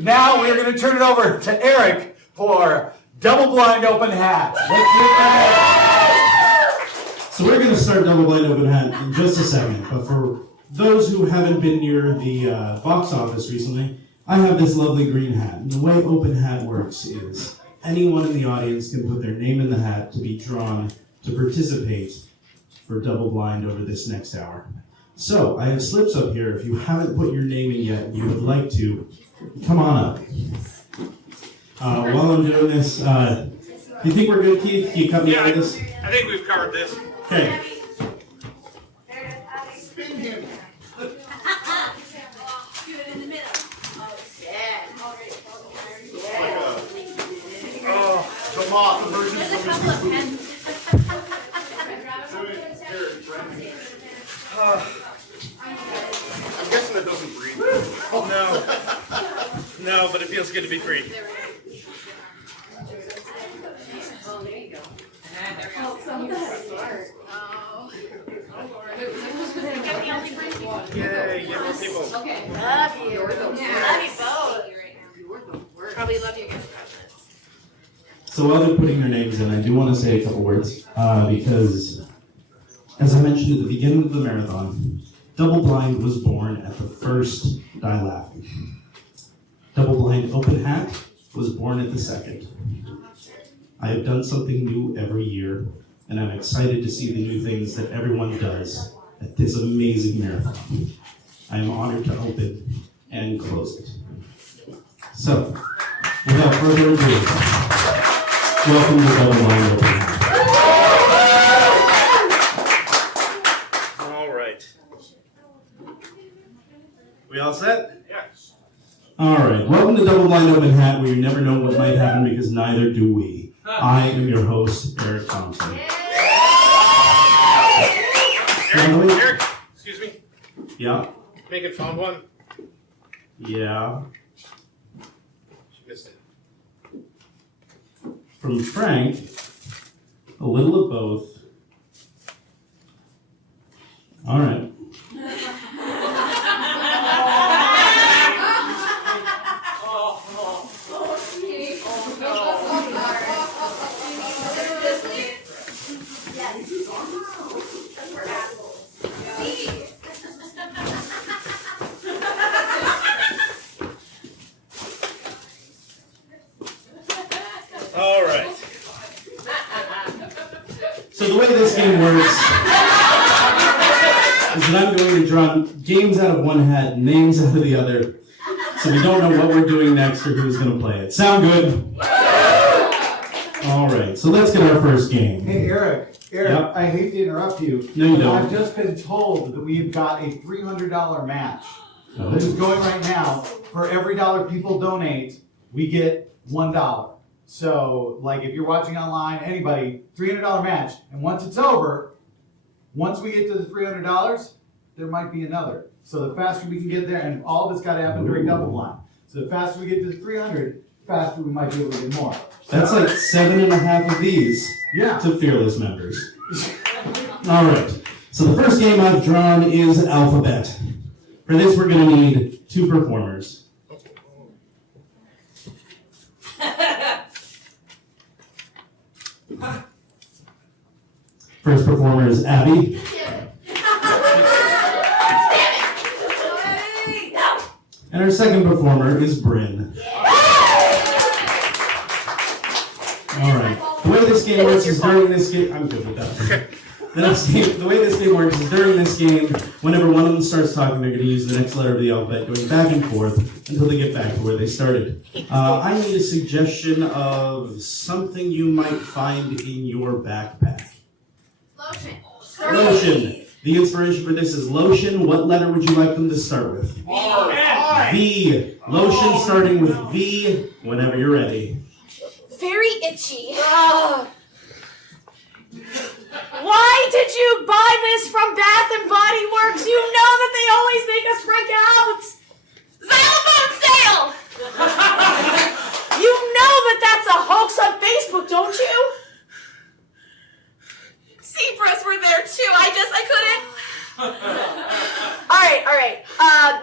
Now we're going to turn it over to Eric for Double Blind Open Hat. So we're going to start Double Blind Open Hat in just a second, but for those who haven't been near the box office recently, I have this lovely green hat. And the way Open Hat works is anyone in the audience can put their name in the hat to be drawn to participate for Double Blind over this next hour. So I have slips up here. If you haven't put your name in yet and you would like to, come on up. While I'm doing this, do you think we're good, Keith? Can you cut me out of this? I think we've covered this. Okay. Spin him. Tomato version There's a couple of pens. I'm guessing that doesn't breathe. No, but it feels good to be free. Oh, there you go. Yay, get more people. Okay. Love you. Love you both. Probably love you guys. So while they're putting their names in, I do want to say a couple words, because as I mentioned at the beginning of the marathon, Double Blind was born at the first Die Laughing. Double Blind Open Hat was born at the second. I have done something new every year, and I'm excited to see the new things that everyone does at this amazing marathon. I am honored to open and close it. So, without further ado, welcome to Double Blind Open Hat. All right. We all set? Yes. All right. Welcome to Double Blind Open Hat, where you never know what might happen because neither do we. I am your host, Eric Thompson. Eric, excuse me. Yeah. Megan found one. Yeah. She missed it. From Frank, a little of both. All right. All right. So the way this game works is that I'm going to draw games out of one hat, names out of the other, so we don't know what we're doing next or who's going to play it. Sound good? All right, so let's get our first game. Hey, Eric, Yep. I hate to interrupt you. No, you don't. I've just been told that we've got a $300 match. Oh. This is going right now. For every dollar people donate, we get $1. So, like, if you're watching online, anybody, $300 match. And once it's over, once we get to the $300, there might be another. So the faster we can get there, and all of it's got to happen during Double Blind. So the faster we get to the 300, the faster we might be able to get more. That's like 7.5 of these to Fearless members. All right, so the first game I've drawn is Alphabet. For this, we're going to need 2 performers. First performer is Abby. And our second performer is Bryn. All right. The way this game works is during this game. I'm good with that. The way this game works is during this game, whenever one of them starts talking, they're going to use the next letter of the alphabet, going back and forth until they get back to where they started. I need a suggestion of something you might find in your backpack. Lotion. Lotion. The inspiration for this is lotion. What letter would you like them to start with? V. Lotion starting with V whenever you're ready. Very itchy. Why did you buy this from Bath and Body Works? You know that they always make us break out. Xylophone sale! You know that that's a hoax on Facebook, don't you? Zebras were there too. I couldn't. All right.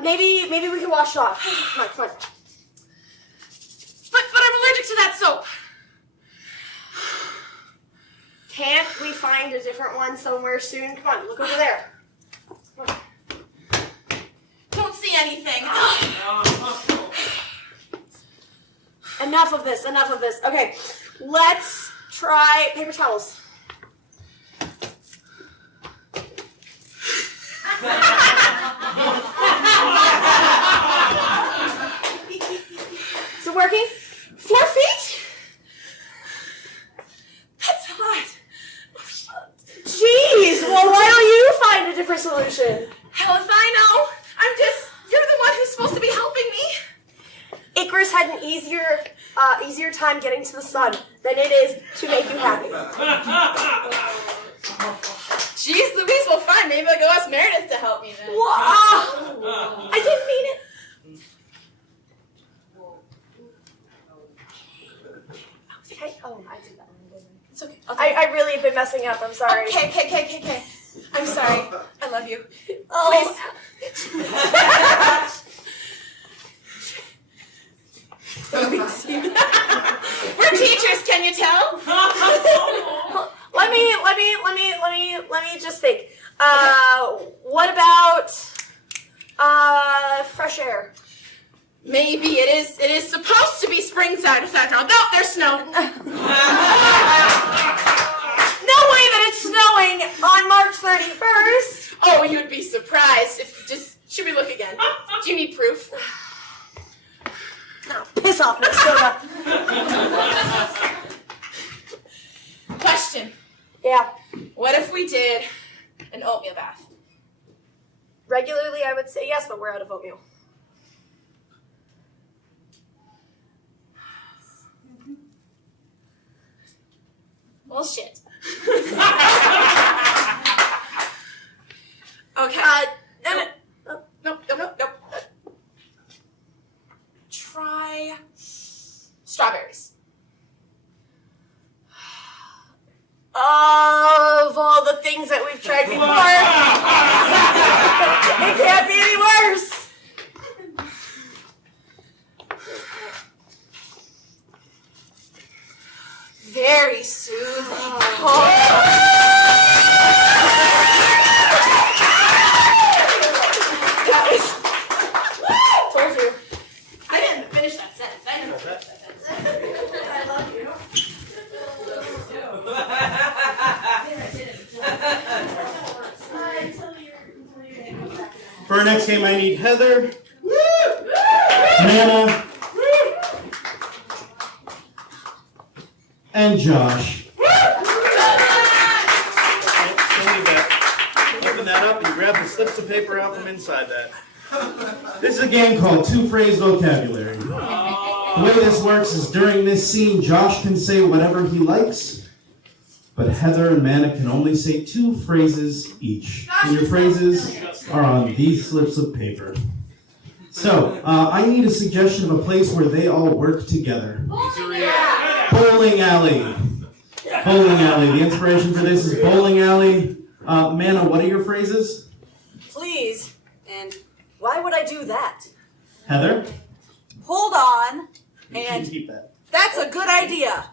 Maybe we can wash it off. Come on. find a different one somewhere soon. Come on, look over there. Don't see anything. Enough of this, enough of this. Okay, let's try paper towels. Is it working? 4 feet? That's hot. Jeez, well, why don't you find a different solution? Hell if I know. You're the one who's supposed to be helping me. Icarus had an easier time getting to the sun than it is to make you happy. Jeez Louise, well fine. Maybe I'll go ask Meredith to help me then. Whoa! I didn't mean it. I did that one. It's okay. I really have been messing up. I'm sorry. Okay. I'm sorry. I love you. Oh. We're teachers, can you tell? Let me just think. What about fresh air? Maybe it is supposed to be springtime aside now. No, there's snow. No way that it's snowing on March 31st. Oh, you'd be surprised if should we look again? Do you need proof? No, piss off, Minnesota. Question. Yeah. What if we did an oatmeal bath? Regularly, I would say yes, but we're out of oatmeal. Well, shit. Okay. Nope. Try strawberries. Of all the things that we've tried before, it can't be any worse. Very soothing. Told you. I didn't finish that sentence. I didn't finish that sentence. I love you. For our next game, I need Heather, Nana, and Josh. Don't leave that. Open that up and grab the slips of paper out from inside that. This is a game called Two-Phrase Vocabulary. The way this works is during this scene, Josh can say whatever he likes, but Heather and Mana can only say 2 phrases each. And your phrases are on these slips of paper. So, I need a suggestion of a place where they all work together. Bowling alley. Bowling alley. The inspiration for this is bowling alley. Mana, what are your phrases? Please. And why would I do that? Heather? Hold on. You can keep that. That's a good idea.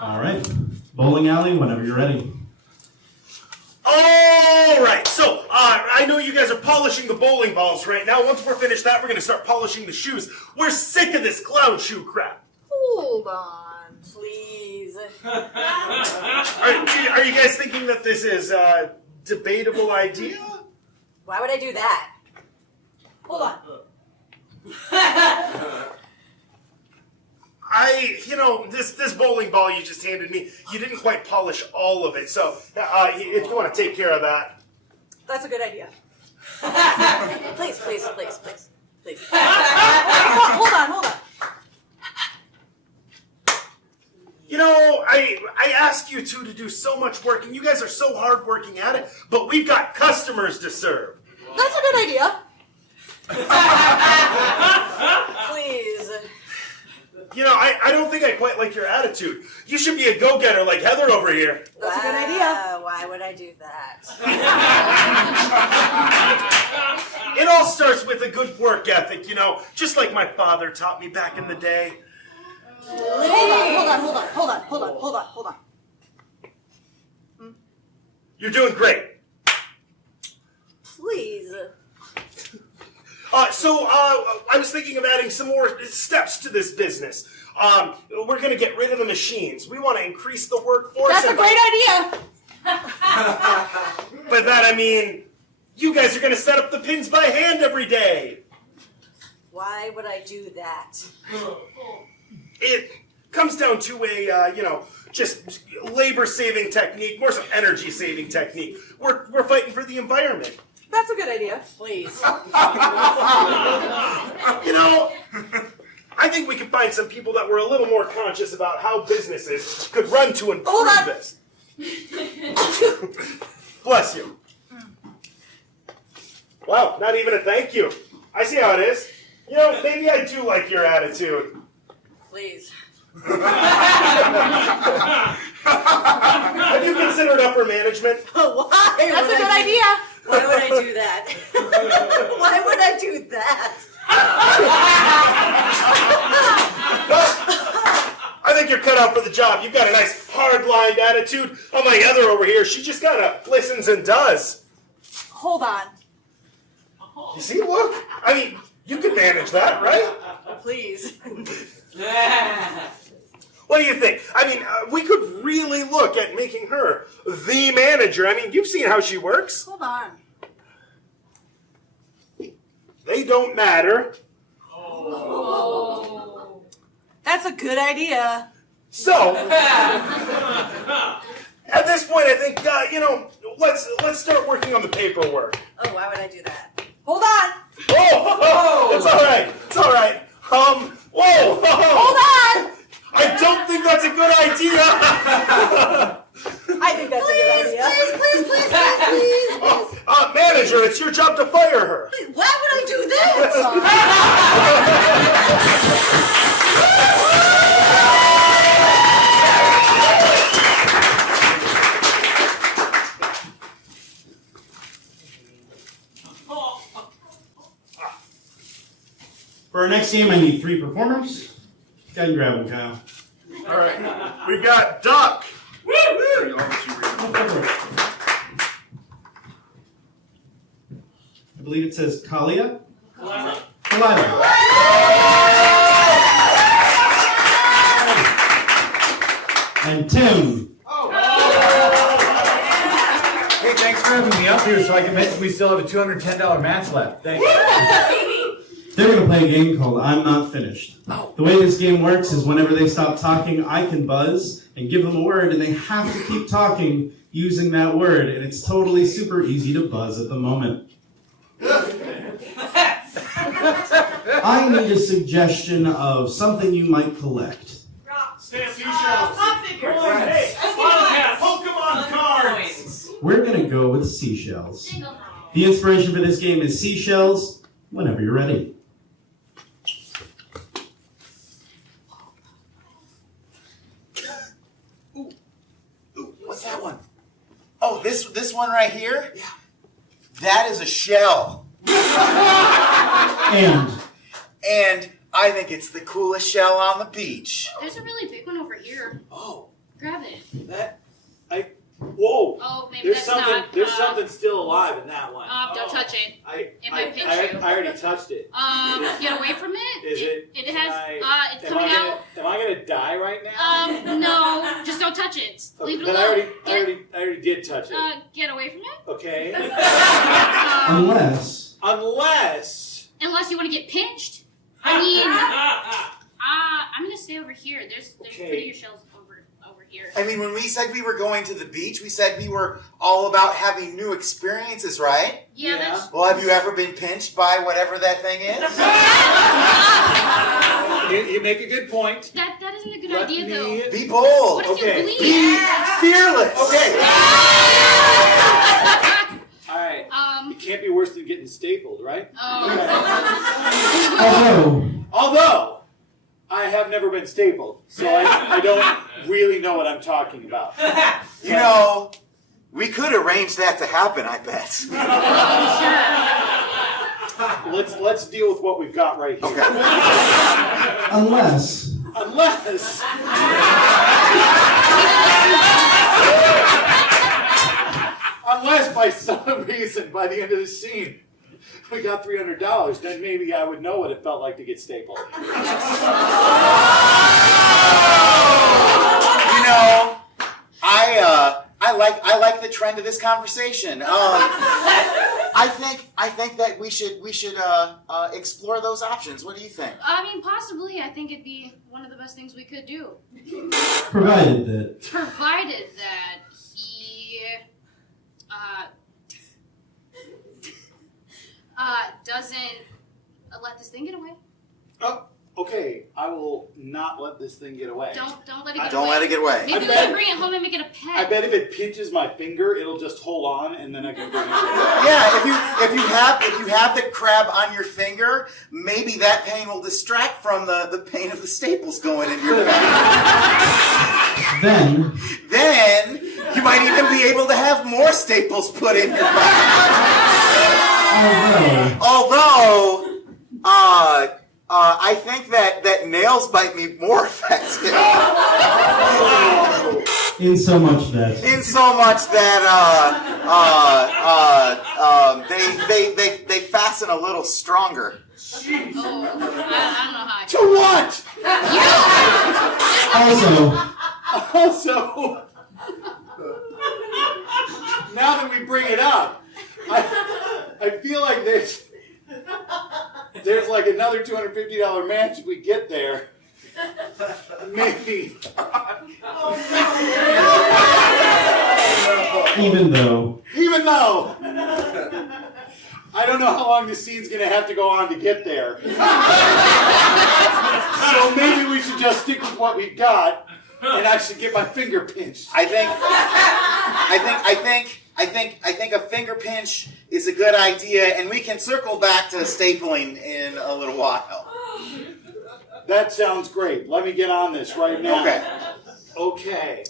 All right. Bowling alley, whenever you're ready. All right, so I know you guys are polishing the bowling balls right now. Once we're finished that, we're going to start polishing the shoes. We're sick of this clown shoe crap. Hold on, please. Are you guys thinking that this is a debatable idea? Why would I do that? Hold on. This bowling ball you just handed me, you didn't quite polish all of it. So if you want to take care of that. That's a good idea. Please. Hold on. You know, I ask you two to do so much work, and you guys are so hard working at it, but we've got customers to serve. That's a good idea. Please. You know, I don't think I quite like your attitude. You should be a go-getter like Heather over here. That's a good idea. Why would I do that? It all starts with a good work ethic, you know, just like my father taught me back in the day. Hold on. You're doing great. Please. So I was thinking of adding some more steps to this business. We're going to get rid of the machines. We want to increase the workforce. That's a great idea. By that I mean, you guys are going to set up the pins by hand every day. Why would I do that? It comes down to a, just labor-saving technique, more some energy-saving technique. We're fighting for the environment. That's a good idea. Please. I think we can find some people that were a little more conscious about how businesses could run to improve Hold on. this. Bless you. Wow, not even a thank you. I see how it is. Maybe I do like your attitude. Please. Have you considered upper management? Why? That's a good idea. Why would I do that? Why would I do that? I think you're cut out for the job. You've got a nice hard-lined attitude. Oh, my other over here, she just kind of listens and does. Hold on. You see, look. I mean, you can manage that, right? Please. What do you think? I mean, we could really look at making her the manager. I mean, you've seen how she works. Hold on. They don't matter. That's a good idea. So, at this point, I think, let's start working on the paperwork. Oh, why would I do that? Hold on. Oh, it's all right. It's all right. Whoa. Hold on. I don't think that's a good idea. I think that's a good idea. Please. Manager, it's your job to fire her. Why would I do that? For our next game, I need 3 performers. Go ahead and grab them, Kyle. All right. We've got Duck. I believe it says Kalia. Kalila. And Tim. Hey, thanks for having me up here so I can mention we still have a $210 match left. Thanks. They're going to play a game called I'm Not Finished. The way this game works is whenever they stop talking, I can buzz and give them a word, and they have to keep talking using that word, and it's totally super easy to buzz at the moment. I need a suggestion of something you might collect. Seashells. Hey, Pokemon cards. We're going to go with seashells. The inspiration for this game is seashells. Whenever you're ready. What's that one? Oh, this one right here? Yeah. That is a shell. And I think it's the coolest shell on the beach. There's a really big one over here. Oh. Grab it. Whoa! Oh, maybe There's that's something. not. There's something still alive in that one. Don't touch it. It might pinch you. I already touched it. Get away from it. Is it? It has. It's Am coming I out. gonna die right now? No, just don't touch it. Leave it Then alone. I already did touch it. Get away from it. Okay. Unless Unless you want to get pinched. I mean, I'm gonna stay over here. There's prettier shells over here. I mean, when we said we were going to the beach, we said we were all about having new experiences, right? Yeah. That's. Well, have you ever been pinched by whatever that thing is? You make a good point. That isn't a good idea though. Be bold. What if you bleed? Be fearless. Okay. All right. It can't be worse than getting stapled, right? Although I have never been stapled, so I don't really know what I'm talking about. You know, we could arrange that to happen, I bet. Let's deal with what we've got right here. Okay. Unless Unless by some reason, by the end of the scene, we got $300, then maybe I would know what it felt like to get stapled. You know, I like the trend of this conversation. I think that we should explore those options. What do you think? I mean, possibly. I think it'd be one of the best things we could do. Provided that Provided that he doesn't let this thing get away. Oh, okay. I will not let this thing get away. Don't let it get away. Don't let it get away. Maybe we bet- can bring it home and make it a pet. I bet if it pinches my finger, it'll just hold on, and then I can bring it away. Yeah, if you have the crab on your finger, maybe that pain will distract from the pain of the staples going into your back. then Then you might even be able to have more staples put in your back. Although, I think that nails might be more effective. in so much that they fasten a little stronger. Oh, I don't know how. To what? also Also, now that we bring it up, I feel like there's like another $250 match if we get there. Maybe. even though I don't know how long this scene's gonna have to go on to get there. So maybe we should just stick with what we've got, and I should get my finger pinched. I think a finger pinch is a good idea, and we can circle back to stapling in a little while. That sounds great. Let me get on this right now. Okay.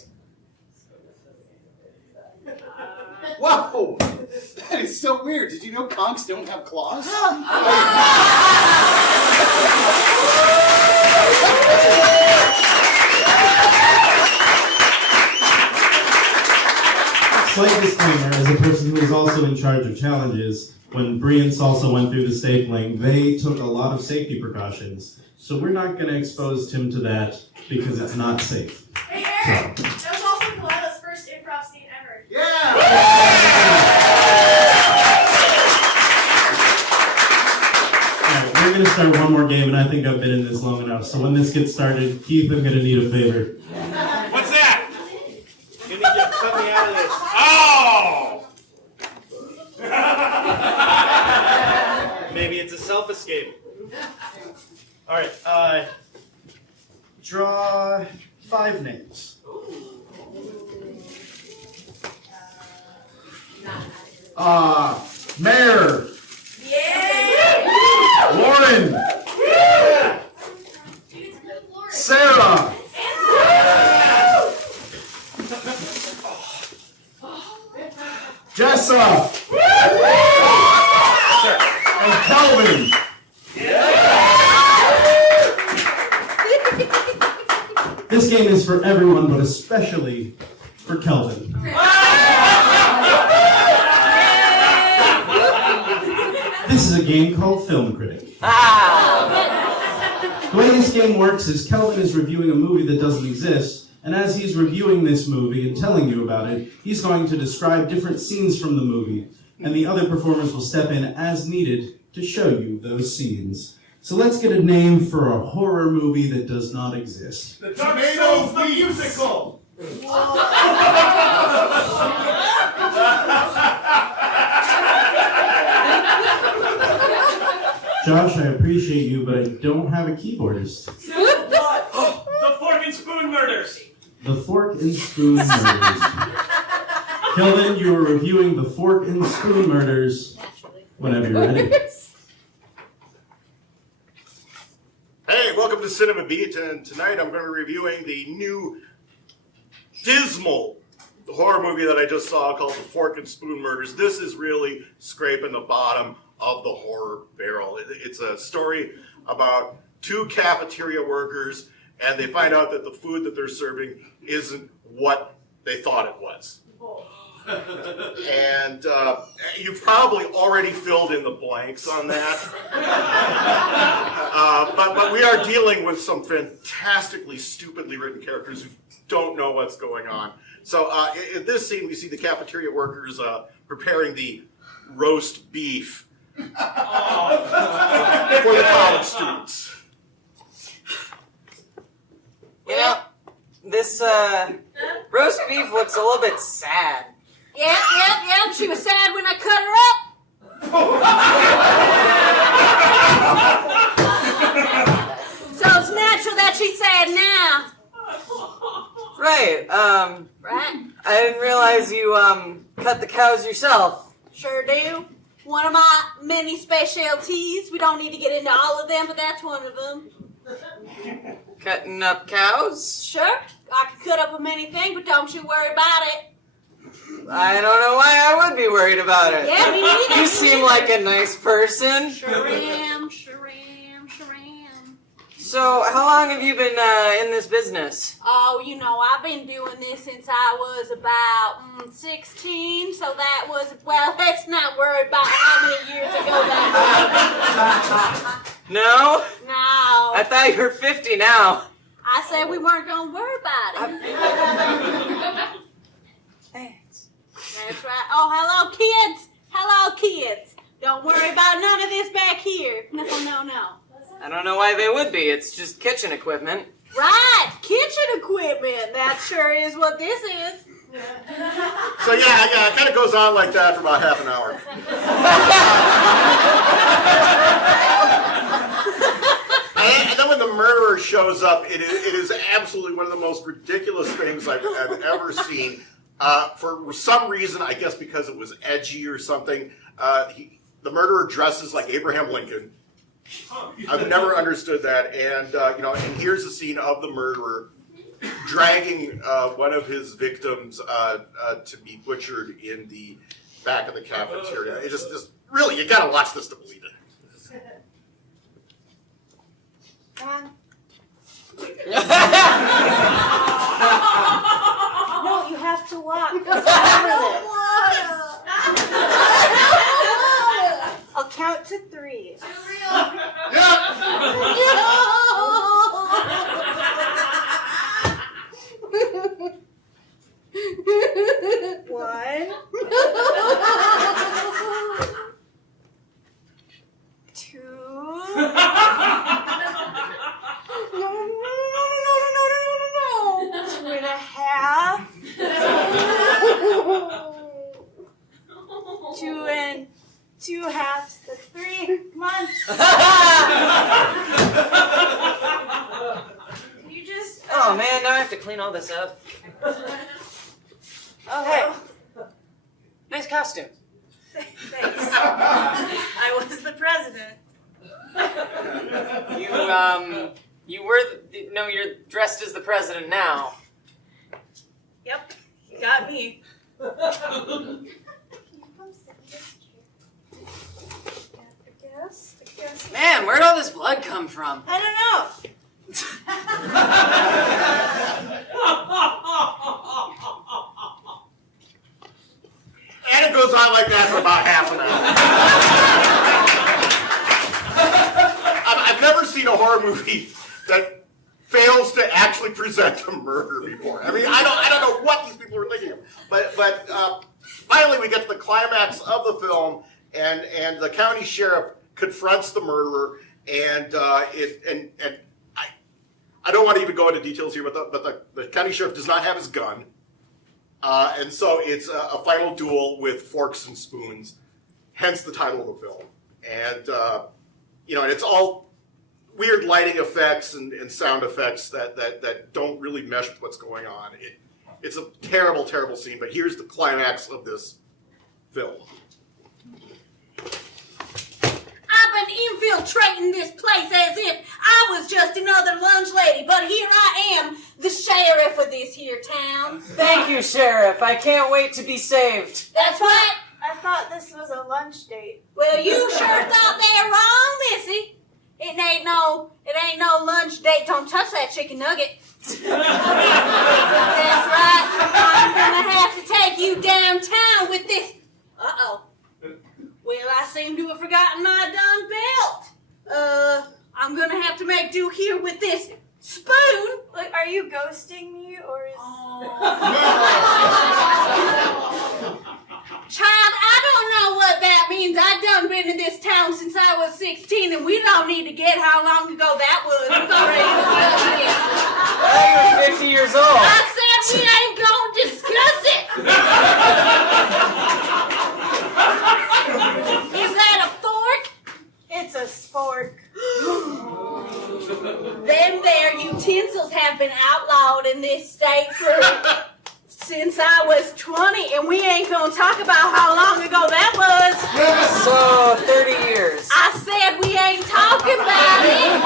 Whoa! That is so weird. Did you know conchs don't have claws? Slight disclaimer, as a person who is also in charge of challenges, when Bree and Salsa went through the stapling, they took a lot of safety precautions. So we're not going to expose Tim to that because it's not safe. Hey, Eric! That was also Coletta's first improv scene ever. Alright, we're going to start one more game, and I think I've been in this long enough. So when this gets started, Keith, I'm going to need a favor. What's that? You need to cut me out of this. Oh! Maybe it's a self-escape. All right, draw 5 names. Mayor, Yeah! Lauren, Sarah, Jessa, and Kelvin. This game is for everyone, but especially for Kelvin. This is a game called Film Critic. The way this game works is Kelvin is reviewing a movie that doesn't exist, and as he's reviewing this movie and telling you about it, he's going to describe different scenes from the movie, and the other performers will step in as needed to show you those scenes. So let's get a name for a horror movie that does not exist. The Tomatoes the Musical! Josh, I appreciate you, but I don't have a keyboardist. The Fork and Spoon Murders! The Fork and Spoon Murders. Kelvin, you are reviewing The Fork and Spoon Murders whenever you're ready. Hey, welcome to Cinema Beaton. Tonight I'm going to be reviewing the new dismal horror movie that I just saw called The Fork and Spoon Murders. This is really scraping the bottom of the horror barrel. It's a story about 2 cafeteria workers, and they find out that the food that they're serving isn't what they thought it was. And you've probably already filled in the blanks on that. But we are dealing with some fantastically stupidly written characters who don't know what's going on. So in this scene, we see the cafeteria workers preparing the roast beef for the college students. You know, this roast beef looks a little bit sad. Yep. She was sad when I cut her up. So it's natural that she's sad now. Right, Right? I didn't realize you, cut the cows yourself. Sure do. One of my many specialties. We don't need to get into all of them, but that's one of them. Cutting up cows? Sure, I can cut up a many thing, but don't you worry about it. I don't know why I would be worried about it. Yeah, me neither. You seem like a nice person. Sure am. So, how long have you been, in this business? Oh, you know, I've been doing this since I was about 16, so that was, well, let's not worry about how many years ago that No? was. No. I thought you were 50 now. I said we weren't going to worry about it. Thanks. That's right. Oh, hello, kids. Hello, kids. Don't worry about none of this back here. No. I don't know why they would be. It's just kitchen equipment. Right, kitchen equipment. That sure is what this is. So yeah, it kind of goes on like that for about half an hour. And then when the murderer shows up, it is absolutely one of the most ridiculous things I've ever seen. For some reason, I guess because it was edgy or something, the murderer dresses like Abraham Lincoln. I've never understood that, and and here's the scene of the murderer dragging one of his victims to be butchered in the back of the cafeteria. It just really, you gotta watch this to believe it. No, you have to walk. I'll count to 3. One. 2. No. 2.5. 2 and 2 halves. That's 3. Come on. You just. Oh man, now I have to clean all this up. Oh hey, nice costume. Thanks. I was the president. You're dressed as the president now. Yep, you got me. I guess. Man, where'd all this blood come from? I don't know. And it goes on like that for about half an hour. I've never seen a horror movie that fails to actually present a murder before. I mean, I don't know what these people were thinking of. But finally we get to the climax of the film, and the county sheriff confronts the murderer, and I don't want to even go into details here, but the county sheriff does not have his gun. And so it's a final duel with forks and spoons, hence the title of the film. And, and it's all weird lighting effects and sound effects that don't really mesh with what's going on. It's a terrible, terrible scene, but here's the climax of this film. I've been infiltrating this place as if I was just another lunch lady, but here I am, the sheriff of this here town. Thank you, Sheriff. I can't wait to be saved. That's right. I thought this was a lunch date. Well, you sure thought they were wrong, Missy. It ain't no lunch date. Don't touch that chicken nugget. That's right. I'm gonna have to take take you downtown with this. Uh-oh. Well, I seem to have forgotten my dun belt. I'm gonna have to make do here with this spoon. Like, are you ghosting me or is? Child, I don't know what that means. I done been in this town since I was 16, and we don't need to get how long ago that was. We've already discussed this. Well, you're 50 years old. I said we ain't gonna discuss it. Is that a fork? It's a spork. Them there utensils have been outlawed in this state since I was 20, and we ain't gonna talk about how long ago that was. So, 30 years. I said we ain't talking about it.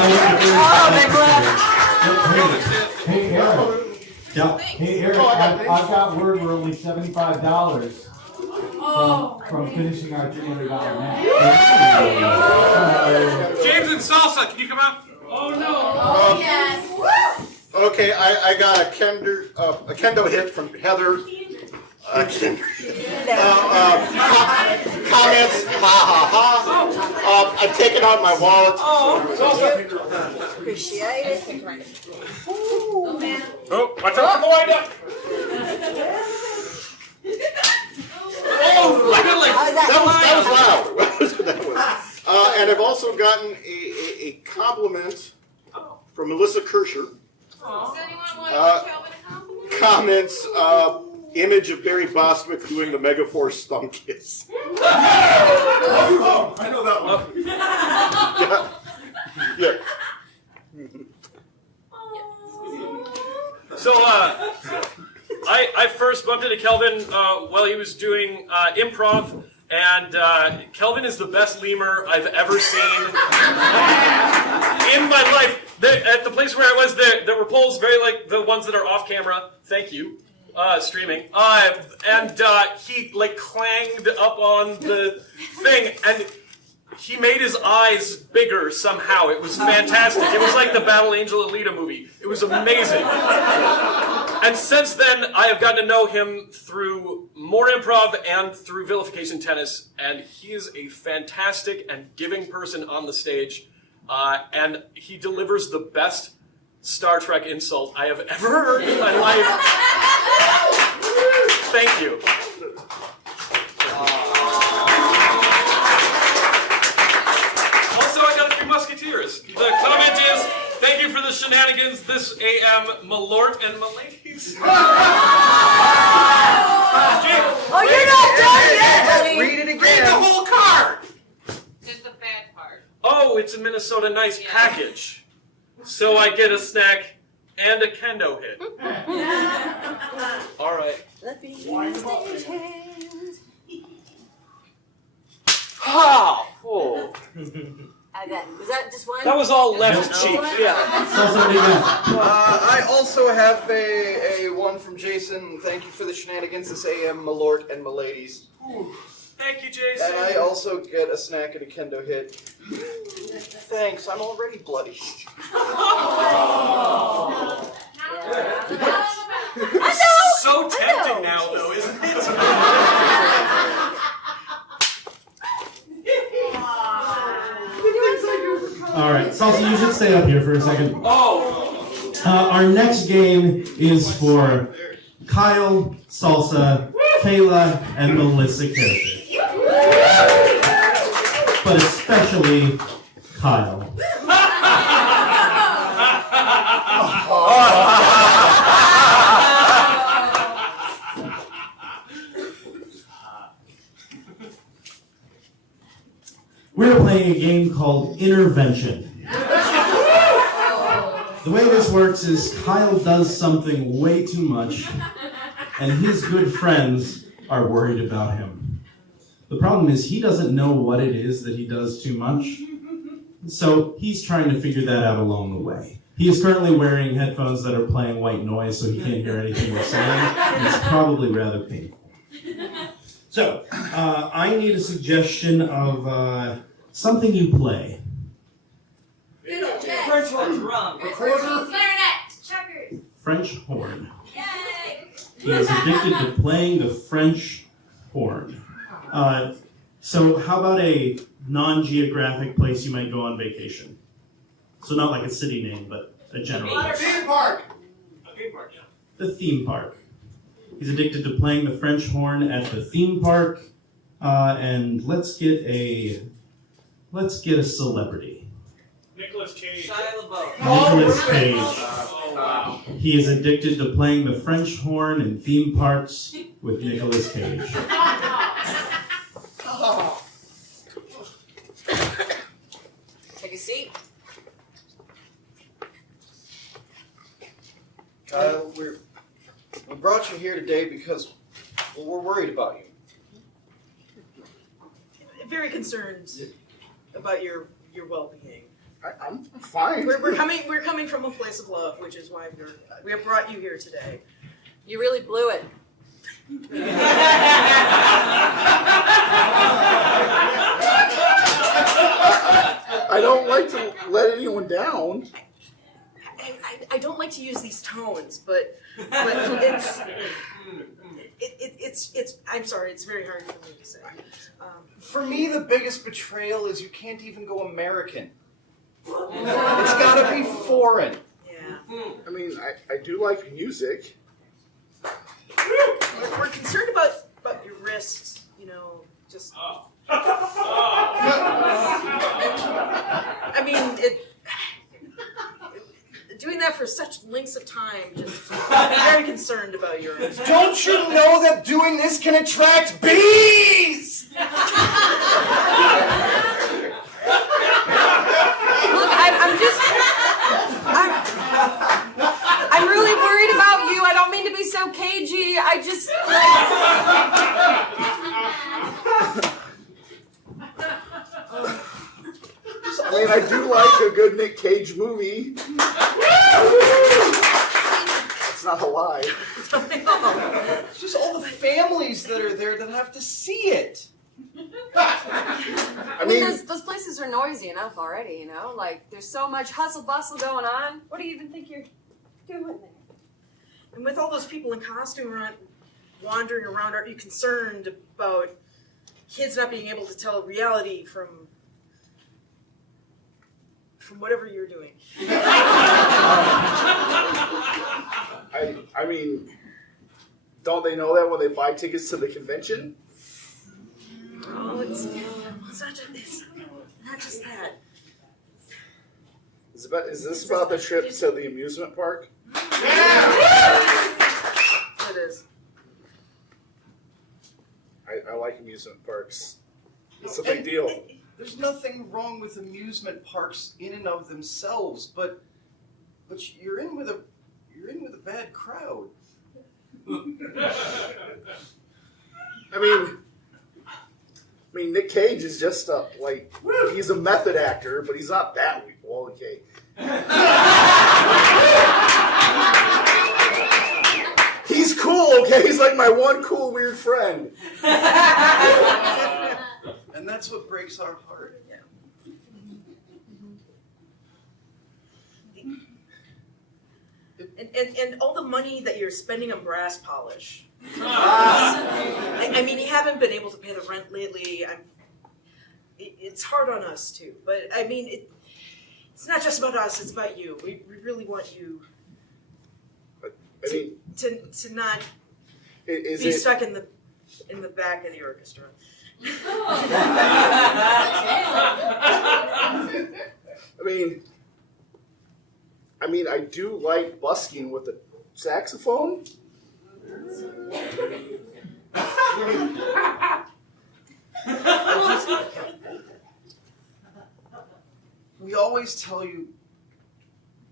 Oh, they left. Hey, Eric. Yeah. Hey, Eric, I've got word we're only $75 from finishing our $300 match. James and Salsa, can you come out? Oh no! Yes. Okay, I got a kendo hit from Heather. Comments, ha ha ha. I've taken out my wallet. Appreciate it. Oh, watch out for the wind up! Oh, That was loud. And I've also gotten a compliment from Melissa Kirscher. Does anyone want Kelvin a compliment? Comments, image of Barry Bostwick doing the Megaforce thumb kiss. Oh, I know that one. Yeah. So, I first bumped into Kelvin while he was doing improv, and Kelvin is the best lemur I've ever seen in my life. At the place where I was, there were poles very like the ones that are off camera. Thank you, streaming. And he like clanged up on the thing, and he made his eyes bigger somehow. It was fantastic. It was like the Battle Angel Alita movie. It was amazing. And since then, I have gotten to know him through more improv and through vilification tennis, and he is a fantastic and giving person on the stage, and he delivers the best Star Trek insult I have ever heard in my life. Thank you. Also, I got a few musketeers. The comment is, thank you for the shenanigans this AM, Malort and Maladies. Oh, you're not done yet, buddy. Read it again. Read the whole card! Just the bad part. Oh, it's a Minnesota Nice package. So I get a snack and a kendo hit. All right. Oh, Was that just one? that was all left cheek. Yeah. I also have a one from Jason. Thank you for the shenanigans this AM, Malort and Maladies. Thank you, Jason. And I also get a snack and a kendo hit. Thanks, I'm already bloody. So tempting now, though, isn't it? All right, Salsa, you should stay up here for a second. Oh. Our next game is for Kyle, Salsa, Kayla, and Melissa characters. But especially Kyle. We're playing a game called Intervention. The way this works is Kyle does something way too much, and his good friends are worried about him. The problem is he doesn't know what it is that he does too much, so he's trying to figure that out along the way. He is currently wearing headphones that are playing white noise, so he can't hear anything we're saying, and it's probably rather painful. So, I need a suggestion of something you play. French horn drum. Clarinet. Checkers. French horn. Yay. He is addicted to playing the French horn. So how about a non-geographic place you might go on vacation? So not like a city name, but a general. Theme park. A theme park, yeah. The theme park. He's addicted to playing the French horn at the theme park. And let's get a celebrity. Nicolas Cage. Shia LaBeouf. Nicolas Cage. Oh, wow. He is addicted to playing the French horn in theme parks with Nicolas Cage. Take a seat. Kyle, we brought you here today because we're worried about you. Very concerned about your well-being. I'm fine. We're coming from a place of love, which is why we have brought you here today. You really blew it. I don't like to let anyone down. I don't like to use these tones, but it's I'm sorry, it's very hard for me to say. For me, the biggest betrayal is you can't even go American. It's gotta be foreign. Yeah. I mean, I do like music. We're concerned about your wrists, you know, just. I mean, doing that for such lengths of time, just very concerned about your. Don't you know that doing this can attract bees? Look, I'm really worried about you. I don't mean to be so cagey. I just. I mean, I do like a good Nick Cage movie. That's not a lie. It's just all the families that are there that have to see it. I mean, those places are noisy enough already, you know? Like, there's so much hustle bustle going on. What do you even think you're doing there? And with all those people in costume wandering around, aren't you concerned about kids not being able to tell reality from whatever you're doing? I mean, don't they know that when they buy tickets to the convention? Oh, it's not just that. Is this about the trip to the amusement park? It is. I like amusement parks. It's a big deal. There's nothing wrong with amusement parks in and of themselves, but you're in with a bad crowd. I mean, Nick Cage is just he's a method actor, but he's not that weak. Well, okay. He's cool, okay? He's like my one cool weird friend. And that's what breaks our heart. Yeah. And all the money that you're spending on brass polish. I mean, you haven't been able to pay the rent lately. It's hard on us too. But I mean, it's not just about us. It's about you. We really want you to not be stuck in the back of the orchestra. I mean, I do like busking with a saxophone. We always tell you,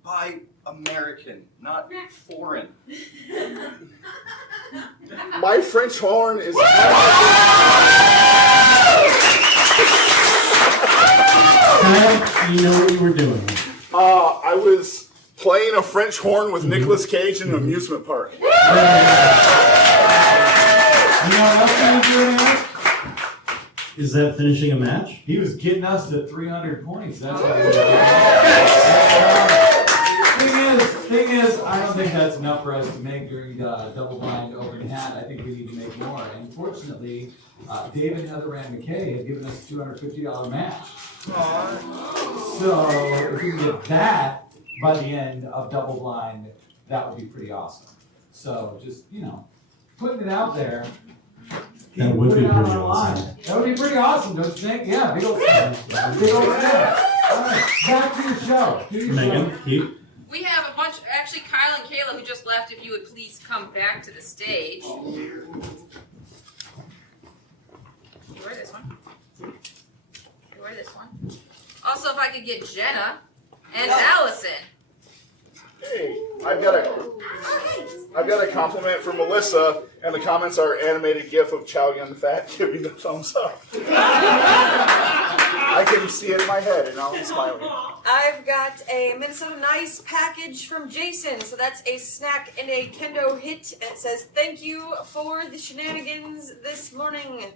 buy American, not foreign. My French horn is... You know what you were doing. I was playing a French horn with Nicolas Cage in an amusement park. You know what else you were doing? Is that finishing a match? He was getting us to 300 points. That's what Thing is, I don't think that's enough for us to make during the double blind open hat. I think we need to make more. And fortunately, David, Heather, and McKay have given us a $250 match. So if we can get that by the end of double blind, that would be pretty awesome. So just, putting it out there. That would be Put it out pretty online. awesome. That would be pretty awesome, don't you think? Yeah, big old there. All right, back to your show. Do your Megan, show. keep. We have a bunch, actually Kyle and Kayla who just left, if you would please come back to the stage. You wear this one. You wear this one. Also, if I could get Jenna and Allison. Hey, I've got a compliment from Melissa, and the comments are animated GIF of Chow Yun Fat giving the thumbs up. I can see it in my head, and I'm smiling. I've got a Minnesota Nice package from Jason. So that's a snack and a kendo hit. And it says, thank you for the shenanigans this morning.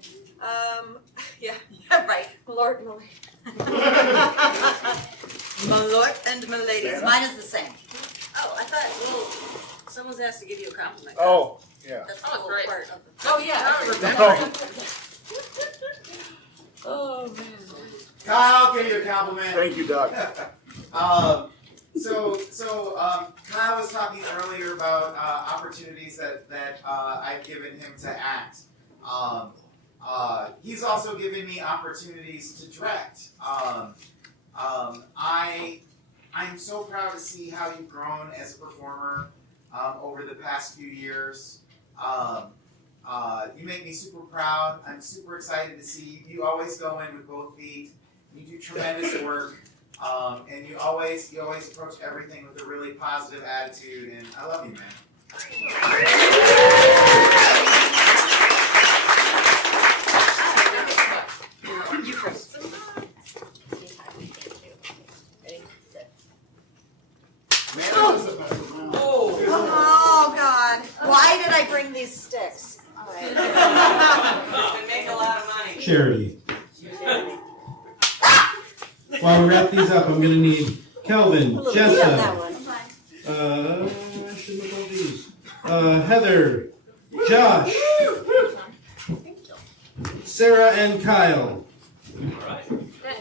Yeah, right. Lord, Lord. My lord and my ladies. Mine is the same. Oh, I thought, someone's asked to give you a compliment. Oh, yeah. That's the whole part of the... Oh, yeah. Oh, man. Kyle, I'll give you a compliment. Thank you, Doug. Kyle was talking earlier about opportunities that I've given him to act. He's also given me opportunities to direct. I'm so proud to see how you've grown as a performer over the past few years. You make me super proud. I'm super excited to see you. You always go in with both feet. You do tremendous work, and you always approach everything with a really positive attitude. And I love you, man. You first. Oh, God. Why did I bring these sticks? All right. They make a lot of money. Charity. While we wrap these up, I'm going to need Kelvin, Jessa, I should look at these. Heather, Josh, Sarah, and Kyle. Then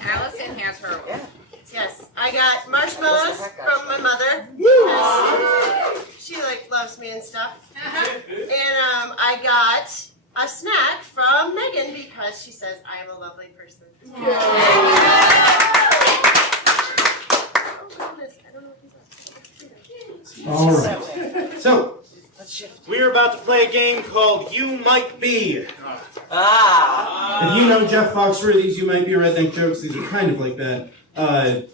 Allison has her one. Yes, I got marshmallows from my mother. She loves me and stuff. And I got a snack from Megan because she says I am a lovely person. All right. So, We're about to play a game called You Might Be. if you know Jeff Foxworthy's You Might Be Redneck Jokes, these are kind of like that.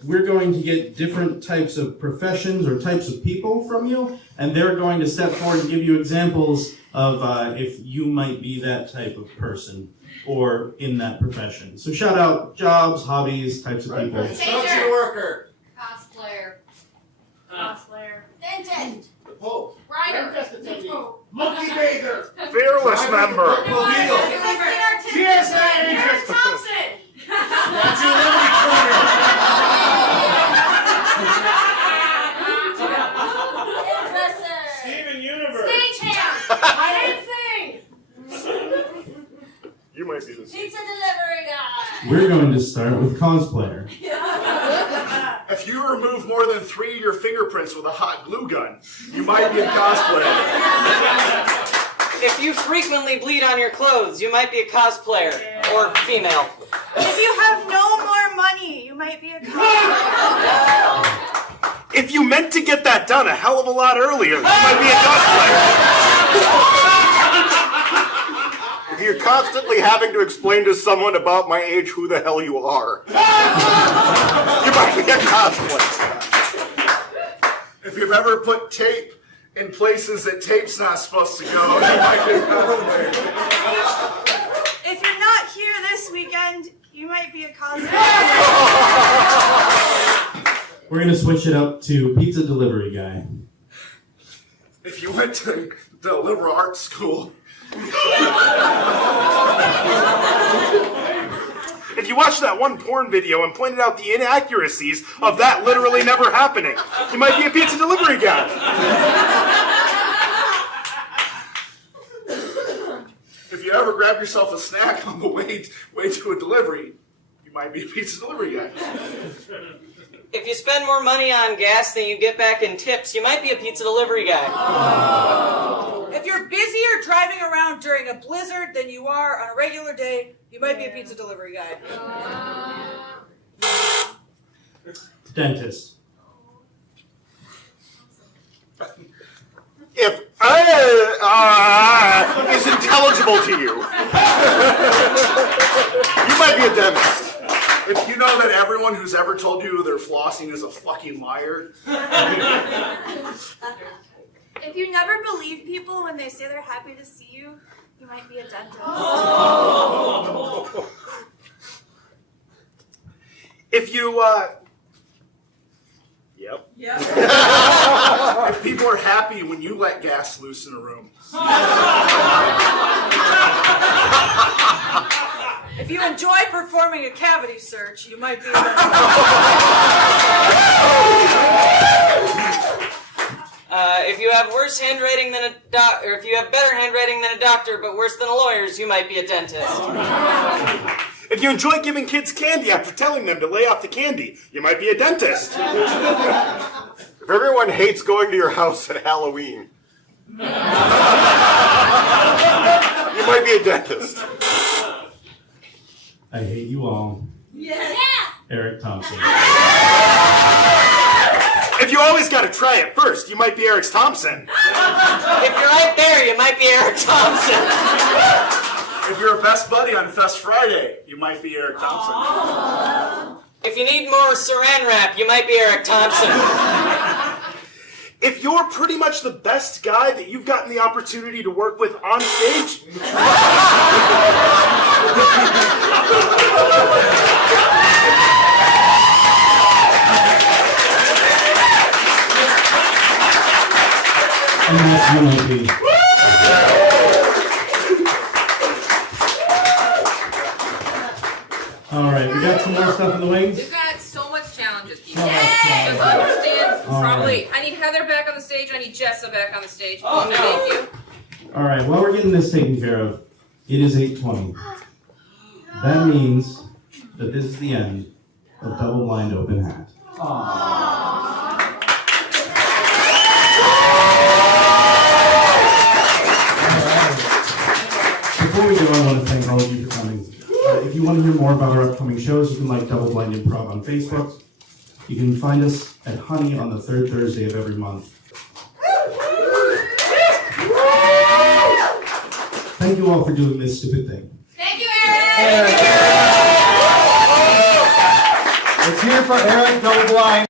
We're going to get different types of professions or types of people from you, and they're going to step forward and give you examples of if you might be that type of person or in that profession. So shout out jobs, hobbies, types of people. Construction worker. Cosplayer. Dentist. The Pope. Writer. Monkey bather. Fearless member. TSA agent. Thompson. That's your Liberty corner. Steven Universe. Stagehand. Same thing. You might be the Pizza delivery guy. We're going to start with cosplayer. If you remove more than 3 of your fingerprints with a hot glue gun, you might be a cosplayer. If you frequently bleed on your clothes, you might be a cosplayer or female. If you have no more money, you might be a cosplayer. If you meant to get that done a hell of a lot earlier, you might be a cosplayer. If you're constantly having to explain to someone about my age who the hell you are, you might be a cosplayer. If you've ever put tape in places that tape's not supposed to go, you might be a cosplayer. If you're not here this weekend, you might be a cosplayer. We're going to switch it up to pizza delivery guy. If you went to the liberal arts school, you watched that one porn video and pointed out the inaccuracies of that literally never happening. You might be a pizza delivery guy. If you ever grab yourself a snack on the way to a delivery, you might be a pizza delivery guy. If you spend more money on gas than you get back in tips, you might be a pizza delivery guy. If you're busier driving around during a blizzard than you are on a regular day, you might be a pizza delivery guy. Dentist. If is intelligible to you, you might be a dentist. If you know that everyone who's ever told you they're flossing is a fucking liar. If you never believe people when they say they're happy to see you, you might be a dentist. If you, Yep. If people are happy when you let gas loose in a room. If you enjoy performing a cavity search, you might be a If you have worse handwriting than a or if you have better handwriting than a doctor but worse than a lawyer's, you might be a dentist. If you enjoy giving kids candy after telling them to lay off the candy, you might be a dentist. If everyone hates going to your house at Halloween, you might be a dentist. I hate you all. Yeah. Eric Thompson. If you always gotta try it first, you might be Eric Thompson. If you're right there, you might be Eric Thompson. If you're a best buddy on Fest Friday, you might be Eric Thompson. If you need more saran wrap, you might be Eric Thompson. If you're pretty much the best guy that you've gotten the opportunity to work with on stage, And that's you might be. All right, we got some more stuff in the wings. We've got so much challenges, people. Yeah. Just understand, All probably. right. I need Heather back on the stage. I need Jessa back on the stage. Oh, no. Thank you. All right, while we're getting this taken care of, it is 8:20. That means that this is the end of Double Blind Open Hat. Before we go, I want to thank all of you for coming. If you want to hear more about our upcoming shows, you can like Double Blind Improv on Facebook. You can find us at Honey on the third Thursday of every month. Thank you all for doing this stupid thing. Thank you, Eric. Let's hear it for Eric Double Blind.